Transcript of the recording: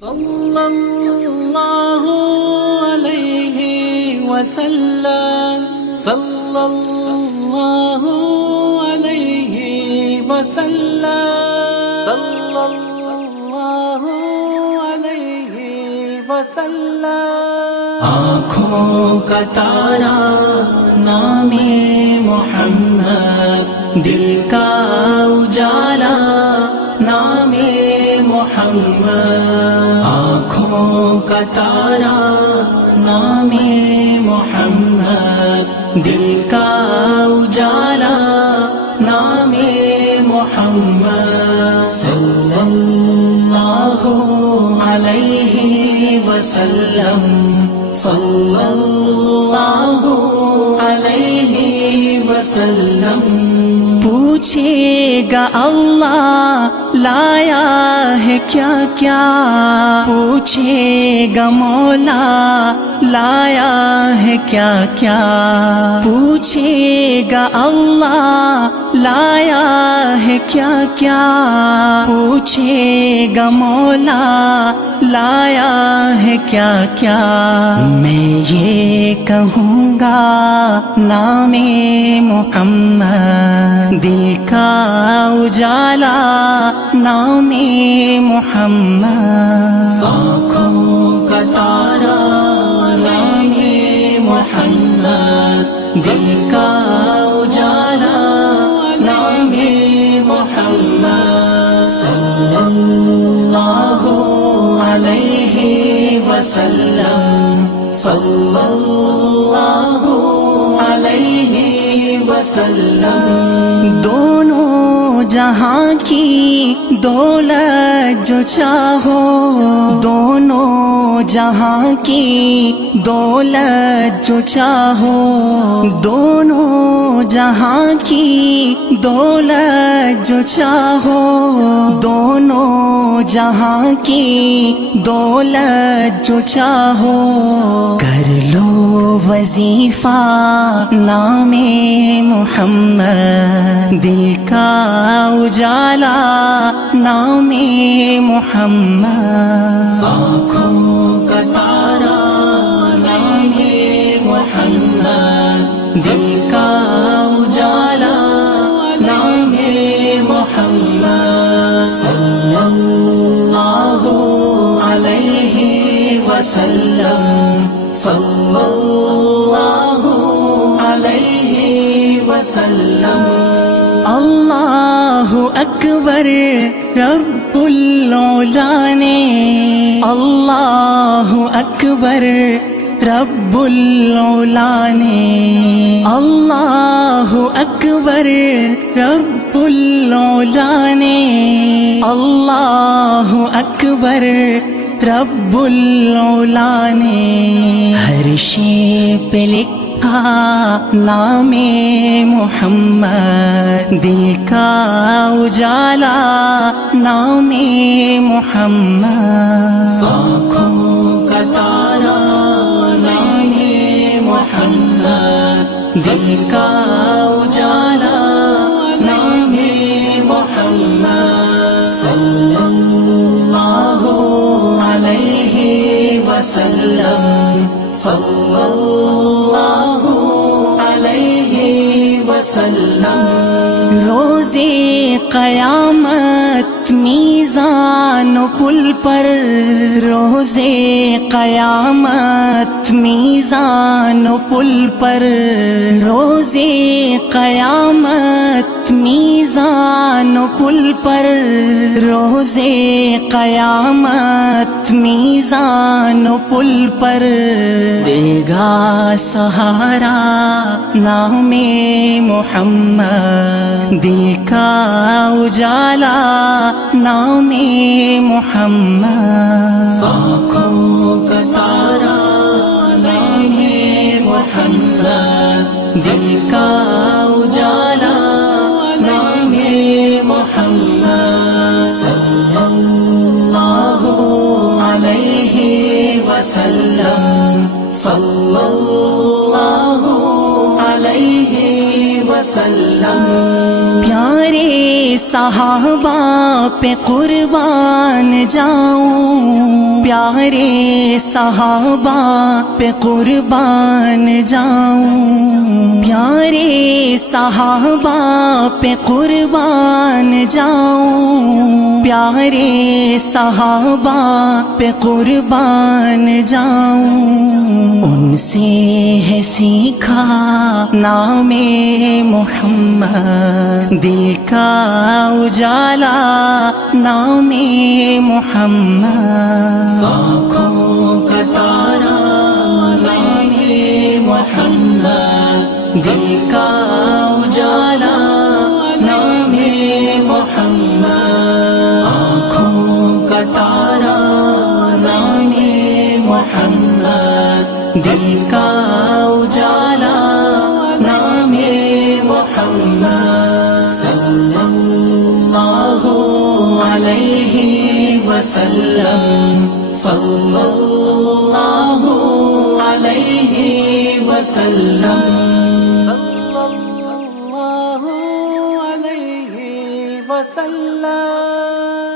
صلی اللہ علیہ وسلم، صلی اللہ علیہ وسلم، صلی اللہ علیہ وسلم۔ آنکھوں کا تارا نام محمد، دل کا اجالا نام محمد، آنکھوں کا تارا نام محمد، دل کا اجالا نام محمد، صلی اللہ علیہ وسلم، صلی اللہ علیہ وسلم۔ پوچھے گا اللہ لایا ہے کیا کیا، پوچھے گا مولا لایا ہے کیا کیا، پوچھے گا اللہ لایا ہے کیا کیا، پوچھے گا مولا لایا ہے کیا کیا۔ میں یہ کہوں گا نام محمد، دل کا اجالا نام محمد، آنکھوں کا تارا نام محمد، دل کا اجالا نام محمد، صلی اللہ علیہ وسلم، صلی اللہ علیہ وسلم۔ دونوں جہاں کی دولت جو چاہو، دونوں جہاں کی دولت جو چاہو، دونوں جہاں کی دولت جو چاہو، دونوں جہاں کی دولت جو چاہو، کر لو وظیفہ نام محمد، دل کا اجالا نام محمد، آنکھوں کا تارا نام محمد، دل کا اجالا نام محمد، صلی اللہ علیہ وسلم، صلی اللہ علیہ وسلم۔ اللہ اکبر رب العلا نے، اللہ اکبر رب العلا نے، اللہ اکبر رب العلا نے، اللہ اکبر رب العلا نے، ہر شے پہ لکھا نام محمد، دل کا اجالا نام محمد، آنکھوں کا تارا نام محمد، دل کا اجالا نام محمد، صلی اللہ علیہ وسلم، صلی اللہ علیہ وسلم۔ روز قیامت میزان و پل پر، روز قیامت میزان و پل پر، روز قیامت میزان و پل پر، روز قیامت میزان و پل پر، دے گا سہارا نام محمد، دل کا اجالا نام محمد، آنکھوں کا تارا نام محمد، دل کا اجالا نام محمد، صلی اللہ علیہ وسلم، صلی اللہ علیہ وسلم۔ پیارے صحابہ پہ قربان جاؤں، پیارے صحابہ پہ قربان جاؤں، پیارے صحابہ پہ قربان جاؤں، پیارے صحابہ پہ قربان جاؤں، ان سے ہے سیکھا نام محمد، دل کا اجالا نام محمد، آنکھوں کا تارا نام محمد، دل کا اجالا نام محمد، آنکھوں کا تارا نام محمد، دل کا اجالا نام محمد، صلی اللہ علیہ وسلم، صلی اللہ علیہ وسلم، صلی اللہ علیہ وسلم۔